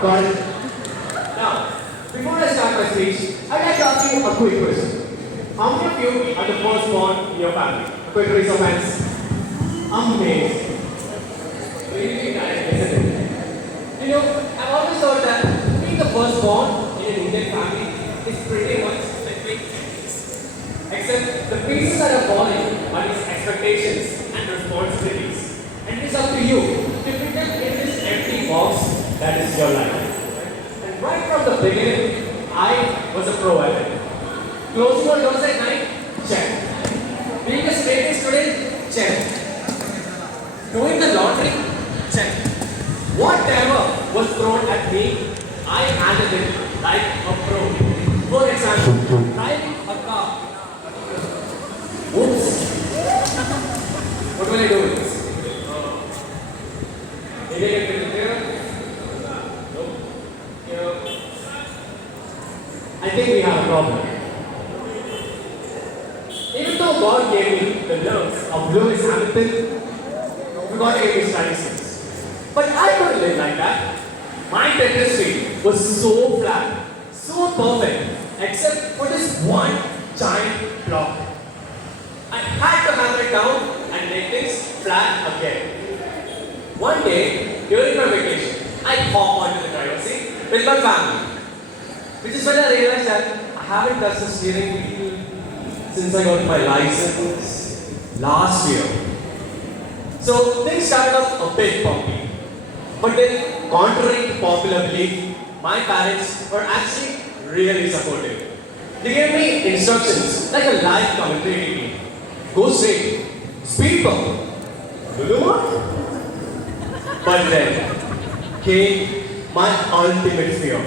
Got it. Now, before I start my speech, I'd like to ask you a quick question. How many of you are the firstborn in your family? A quick raise of hands. Amazing. Really nice, isn't it? You know, I've always thought that being the firstborn in an Indian family is pretty much the big thing. Except the pieces that are falling are these expectations and responsibilities. And it's up to you to put them in this empty box that is your life. And right from the beginning, I was a pro at it. Closing your doors at night? Check. Being a straight student? Check. Doing the laundry? Check. Whatever was thrown at me, I handled it like a pro. For example, driving a car. Oops. What will I do with this? Maybe I can put it there? Nope. Here. I think we have a problem. Even though God gave me the nerves of Lewis Hamilton, God gave me study skills. But I couldn't live like that. My dentistry was so flat, so perfect, except for this one giant block. I had to hammer it down and make things flat again. One day, during my vacation, I hop onto the driver's seat with my family. Which is when I realized that I haven't touched the steering wheel since I got my license last year. So things started off a bit bumpy. But then, contrary to popular belief, my parents were actually really supportive. They gave me instructions like a live commentary TV. Go straight, speed bump. But then came my ultimate fear.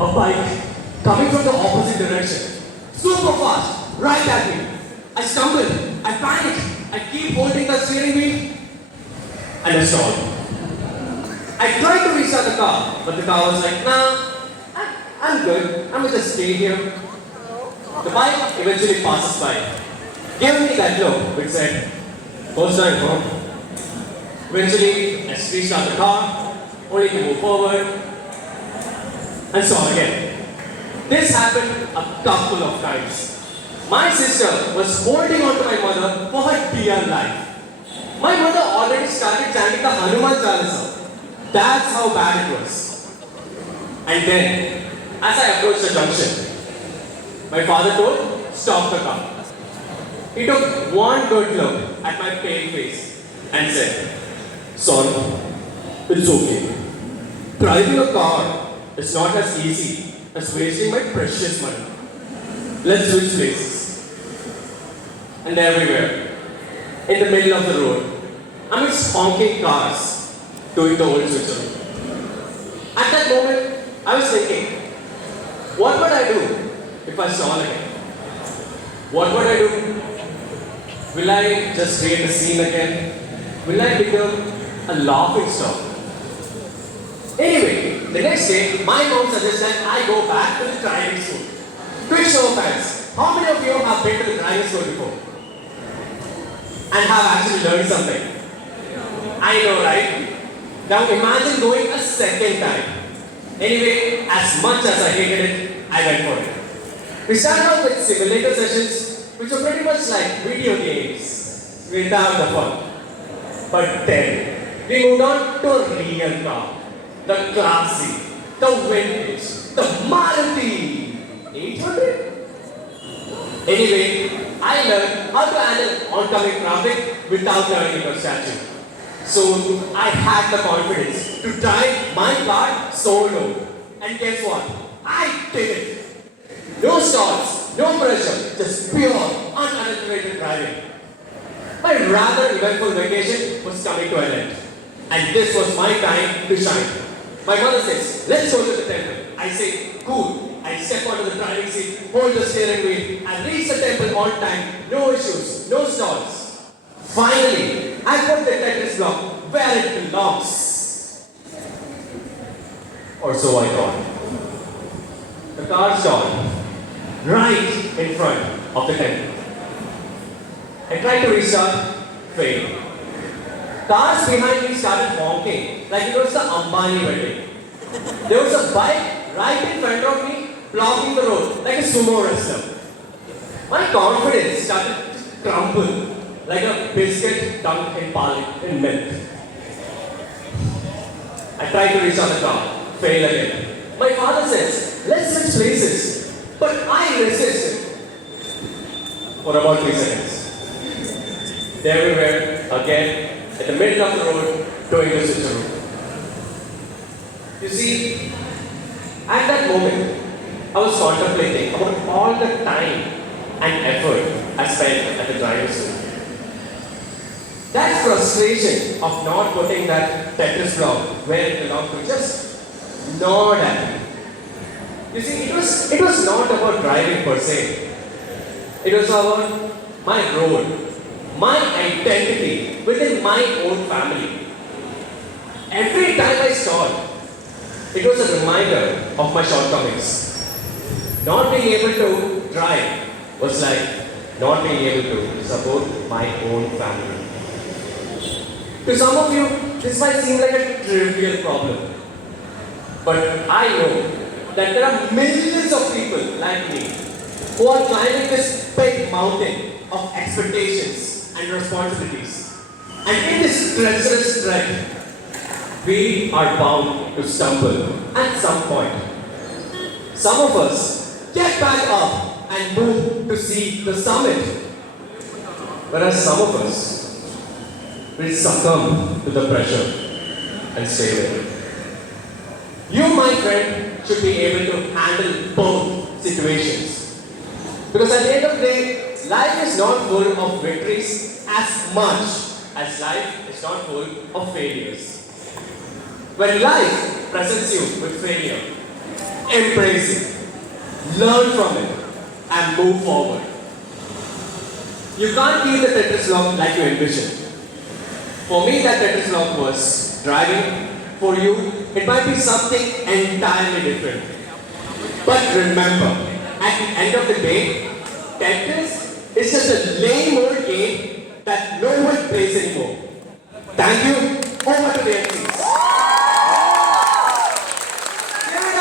A bike coming from the opposite direction. Super fast, right at me. I stumble, I panic, I keep holding the steering wheel, and I stall. I tried to restart the car, but the car was like, nah, I'm good, I'm gonna just stay here. The bike eventually passes by, giving me that look, which said, first time home. Eventually, I restart the car, only to move forward, and stall again. This happened a couple of times. My sister was holding on to my mother for her dear life. My mother already started chanting the Hanuman Chalisa. That's how bad it was. And then, as I approached the junction, my father told, stop the car. He took one good look at my pale face and said, son, it's okay. Driving a car is not as easy as wasting my precious money. Let's switch places. And there we were, in the middle of the road, amidst honking cars, doing the old switcher. At that moment, I was thinking, what would I do if I stall again? What would I do? Will I just create a scene again? Will I become a laughing stock? Anyway, the next day, my mom suggested I go back to the driving school. Quick show of hands. How many of you have been to the driving school before? And have actually learned something? I know, right? Now imagine going a second time. Anyway, as much as I hated it, I went for it. We started off with simulator sessions, which were pretty much like video games without the fun. But then, we moved on to a real car. The classy, the vintage, the Maruti 800. Anyway, I learned how to handle oncoming traffic without turning into a statue. So I had the confidence to drive my car solo. And guess what? I did it. No stalls, no pressure, just pure, unadulterated driving. My rather eventful vacation was coming to an end. And this was my time to shine. My mother says, let's go to the temple. I say, cool. I step onto the driving seat, hold the steering wheel, and reach the temple on time. No issues, no stalls. Finally, I put the Tetris block where it belongs. Or so I thought. The car stalled right in front of the temple. I tried to restart, failed. Cars behind me started honking like it was the Ambani wedding. There was a bike right in front of me, blocking the road like a sumo wrestler. My confidence started to crumble like a biscuit dunked in milk. I tried to reach on the car, failed again. My father says, let's switch places. But I resisted for about 3 seconds. There we were, again, at the middle of the road, doing the switcheroo. You see, at that moment, I was contemplating about all the time and effort I spent at the driver's seat. That frustration of not putting that Tetris block where it belonged to just gnawed at me. You see, it was not about driving per se. It was about my role, my identity within my own family. Every time I stalled, it was a reminder of my shortcomings. Not being able to drive was like not being able to support my own family. To some of you, this might seem like a trivial problem. But I know that there are millions of people like me who are climbing this big mountain of expectations and responsibilities. And in this treacherous trek, we are bound to stumble at some point. Some of us get back up and move to see the summit, whereas some of us will succumb to the pressure and stay there. You, my friend, should be able to handle both situations. Because at the end of the day, life is not full of victories as much as life is not full of failures. When life presents you with failure, embrace it, learn from it, and move forward. You can't keep the Tetris block like you envisioned. For me, that Tetris block was driving. For you, it might be something entirely different. But remember, at the end of the day, Tetris is just a lame old game that no one plays anymore. Thank you.